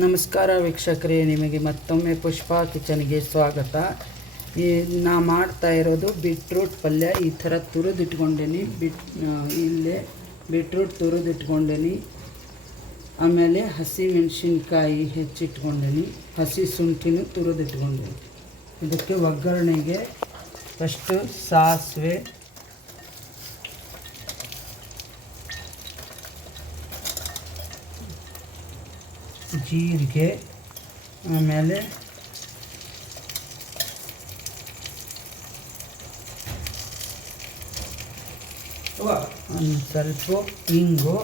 ನಮಸ್ಕಾರ ವೀಕ್ಷಕರೇ, ನಿಮಗೆ ಮತ್ತೊಮ್ಮೆ ಪುಷ್ಪಾ ಕಿಚನ್ಗೆ ಸ್ವಾಗತ. ನಾ ಮಾಡ್ತಾ ಇರೋದು ಬೀಟ್ರೂಟ್ ಪಲ್ಯ. ಈ ಥರ ತುರಿದಿಟ್ಕೊಂಡೇನಿ. ಇಲ್ಲೇ ಬೀಟ್ರೂಟ್ ತುರಿದಿಟ್ಕೊಂಡೇನಿ. ಆಮೇಲೆ ಹಸಿ ಮೆಣಸಿನ್ಕಾಯಿ ಹೆಚ್ಚಿಟ್ಕೊಂಡೇನಿ. ಹಸಿ ಶುಂಠಿನೂ ತುರಿದಿಟ್ಕೊಂಡೇನಿ. ಇದಕ್ಕೆ ಒಗ್ಗರಣೆಗೆ ಫಸ್ಟು ಸಾಸಿವೆ, ಜೀರಿಗೆ, ಆಮೇಲೆ ಒಂದು ಸ್ವಲ್ಪ ಇಂಗು,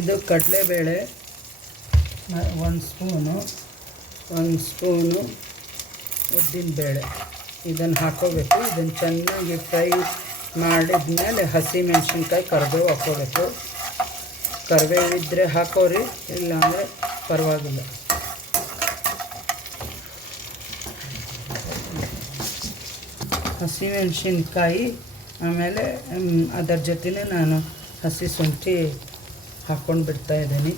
ಇದು ಕಡಲೆಬೇಳೆ ಒಂದು ಸ್ಪೂನು ಉದ್ದಿನಬೇಳೆ ಇದನ್ನು ಹಾಕೋಬೇಕು. ಇದನ್ನು ಚೆನ್ನಾಗಿ ಫ್ರೈ ಮಾಡಿದ್ಮೇಲೆ ಹಸಿ ಮೆಣಸಿನ್ಕಾಯಿ ಕರಿಬೇವು ಹಾಕೋಬೇಕು. ಕರಿಬೇವು ಇದ್ದರೆ ಹಾಕೋರಿ, ಇಲ್ಲಾಂದರೆ ಪರವಾಗಿಲ್ಲ. ಹಸಿ ಮೆಣಸಿನ್ಕಾಯಿ ಆಮೇಲೆ ಅದರ ಜೊತೆನೇ ನಾನು ಹಸಿ ಶುಂಠಿ ಹಾಕ್ಕೊಂಡು ಬಿಡ್ತಾಯಿದ್ದೀನಿ.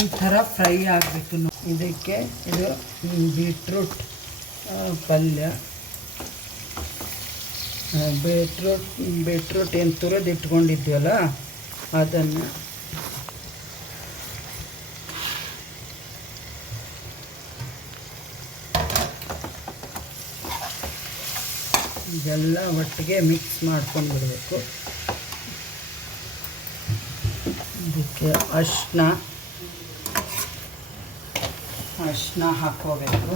ಈ ಥರ ಫ್ರೈ ಆಗಬೇಕು. ಇದಕ್ಕೆ ಇದು ಬೀಟ್ರೂಟ್ ಪಲ್ಯ. ಬೀಟ್ರೂಟ್ ಏನು ತುರಿದಿಟ್ಕೊಂಡಿದ್ವಲ್ಲ ಅದನ್ನು ಇದೆಲ್ಲ ಒಟ್ಟಿಗೆ ಮಿಕ್ಸ್ ಮಾಡ್ಕೊಂಡು ಬಿಡಬೇಕು. ಇದಕ್ಕೆ ಅರಿಶಿನ ಹಾಕ್ಕೋಬೇಕು.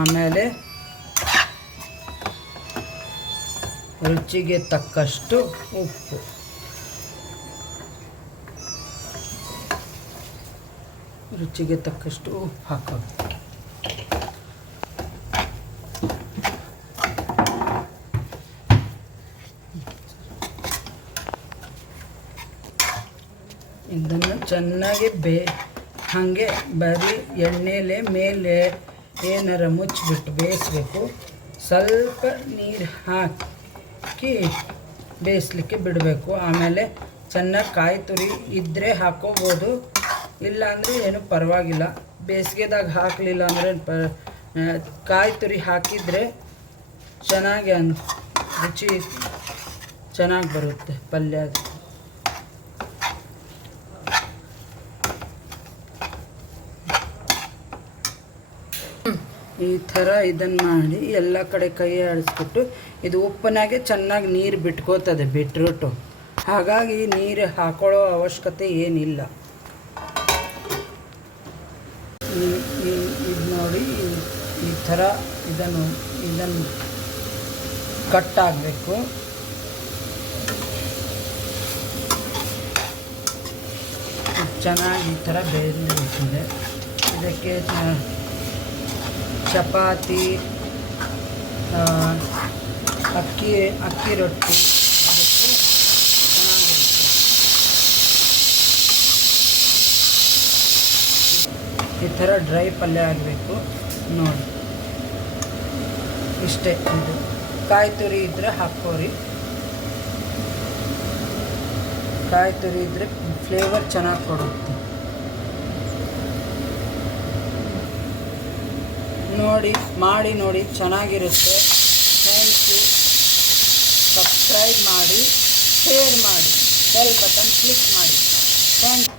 ಆಮೇಲೆ ರುಚಿಗೆ ತಕ್ಕಷ್ಟು ಉಪ್ಪು. ಹಾಕೋಬೇಕು. ಇದನ್ನು ಚೆನ್ನಾಗಿ ಹಾಗೆ ಬರೀ ಎಣ್ಣೆಲೆ ಮೇಲೆ ಏನಾರ ಮುಚ್ಚಿಬಿಟ್ಟು ಬೇಯಿಸ್ಬೇಕು. ಸ್ವಲ್ಪ ನೀರು ಹಾಕಿ ಬೇಯಿಸ್ಲಿಕ್ಕೆ ಬಿಡಬೇಕು. ಆಮೇಲೆ ಚೆನ್ನಾಗಿ ಕಾಯಿ ತುರಿ ಇದ್ದರೆ ಹಾಕೋಬೋದು, ಇಲ್ಲಾಂದರೆ ಏನು ಪರವಾಗಿಲ್ಲ. ಬೇಸಿಗೆದಾಗ ಹಾಕಲಿಲ್ಲ ಅಂದರೆ ಕಾಯಿ ತುರಿ ಹಾಕಿದರೆ ಚೆನ್ನಾಗಿ ರುಚಿ ಚೆನ್ನಾಗಿ ಬರುತ್ತೆ ಪಲ್ಯ. ಈ ಥರ ಇದನ್ನು ಮಾಡಿ ಎಲ್ಲ ಕಡೆ ಕೈ ಆಡಿಸ್ಬಿಟ್ಟು, ಇದು ಉಪ್ಪಿನಾಗೆ ಚೆನ್ನಾಗಿ ನೀರು ಬಿಟ್ಕೋತದೆ ಬೀಟ್ರೂಟು. ಹಾಗಾಗಿ ನೀರು ಹಾಕೊಳ್ಳೋ ಅವಶ್ಯಕತೆ ಏನಿಲ್ಲ. ಇದು ನೋಡಿ, ಈ ಥರ ಇದನ್ನು ಕಟ್ ಆಗಬೇಕು. ಚೆನ್ನಾಗಿ ಈ ಥರ ಬೇಯಿಸಿದೆ. ಇದಕ್ಕೆ ಚಪಾತಿ, ಅಕ್ಕಿ ರೊಟ್ಟಿ ಅದಕ್ಕೆ ಚೆನ್ನಾಗಿರುತ್ತೆ. ಈ ಥರ ಡ್ರೈ ಪಲ್ಯ ಆಗಬೇಕು ನೋಡಿ. ಇಷ್ಟೇ. ಇದು ಕಾಯಿ ತುರಿ ಇದ್ದರೆ ಹಾಕ್ಕೋರಿ. ಕಾಯಿ ತುರಿ ಇದ್ದರೆ ಫ್ಲೇವರ್ ಚೆನ್ನಾಗಿ ಕೊಡುತ್ತೆ. ಮಾಡಿ ನೋಡಿ, ಚೆನ್ನಾಗಿರುತ್ತೆ. Thank you. ಸಬ್ಸ್ಕ್ರೈಬ್ ಮಾಡಿ, ಶೇರ್ ಮಾಡಿ, ಬೆಲ್ ಬಟನ್ ಕ್ಲಿಕ್ ಮಾಡಿ. Thank you.